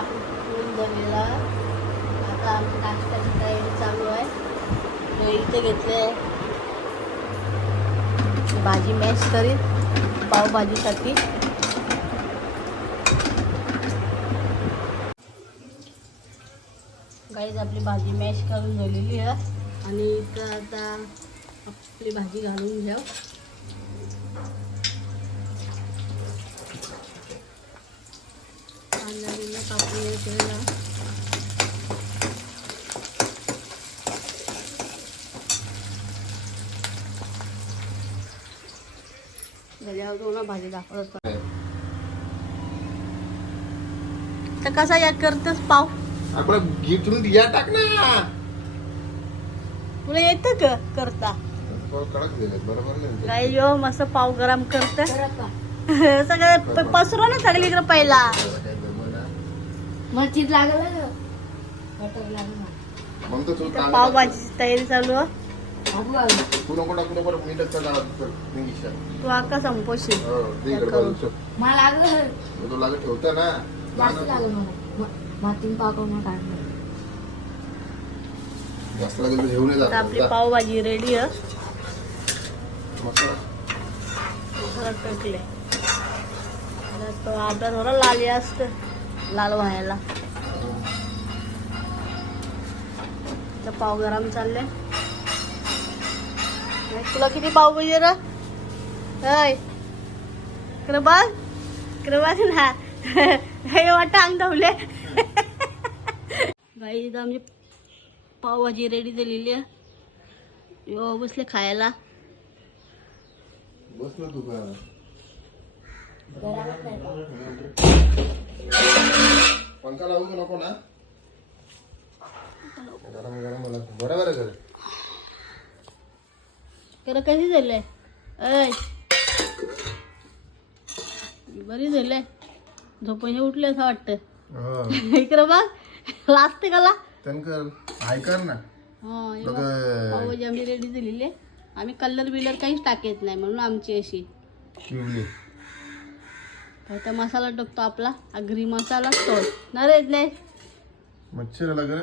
मी जमेला झालेला आता आमची नाश्त्याची तयारी चालू आहे. तो इथे घेतले. भाजी मॅश करीत पावभाजीसाठी. गाईज आपली भाजी मॅश करून झालेली आहे. आणि इथं आता आपली भाजी घालून घ्या तुम्हाला भाजी दाखवत तर कसा या करतस पाव? आपण घेतून या टाक ना. तुला येतं का करता? कडक दिले बरोबर नाही. गाई यो मस्त पाव गरम करत सगळं पसरू ना सगळी इकडे पहिला. मस्जिद लागलं बटर लागलं मग तर तू इथं पावभाजीची तयारी चालू आहे. आलं तू नको टाकू नको मी टचचा इंग्लिश तू आका संपोशील हो. मला लागलं. ठेवता ना. जास्त लागलं मला. मातीन पाकवून काढलं जास्त लागेल तर घेऊन आता आपली जात पावभाजी रेडी आहे. मसाला मसाला टाकले आता तो आपला थोडा लाल असत. लाल व्हायला तर पाव गरम चालले तुला किती पाव पाहिजे रय हय इकडे बघ इकडे बघ ना. हे वाटतं अंग धावले. बाई इथं आमची पावभाजी रेडी झालेली आहे. यो बसले खायला. बस ना तू का पंखा लावू नको ना? गरम गरम मला बरोबर आहे तर कशी झालंय? ऐ. बरी झालंय. झोपून उठले असं वाटतं. इकडं बघ. लाजते का ला? त्यांकर ऐकर ना. हा हे आम्ही कलर बिलर काहीच टाकत नाही म्हणून आमची अशी. चिवली मसाला टाकतो आपला. अग्री मसाला तो ना रे नाही मच्छर लग्न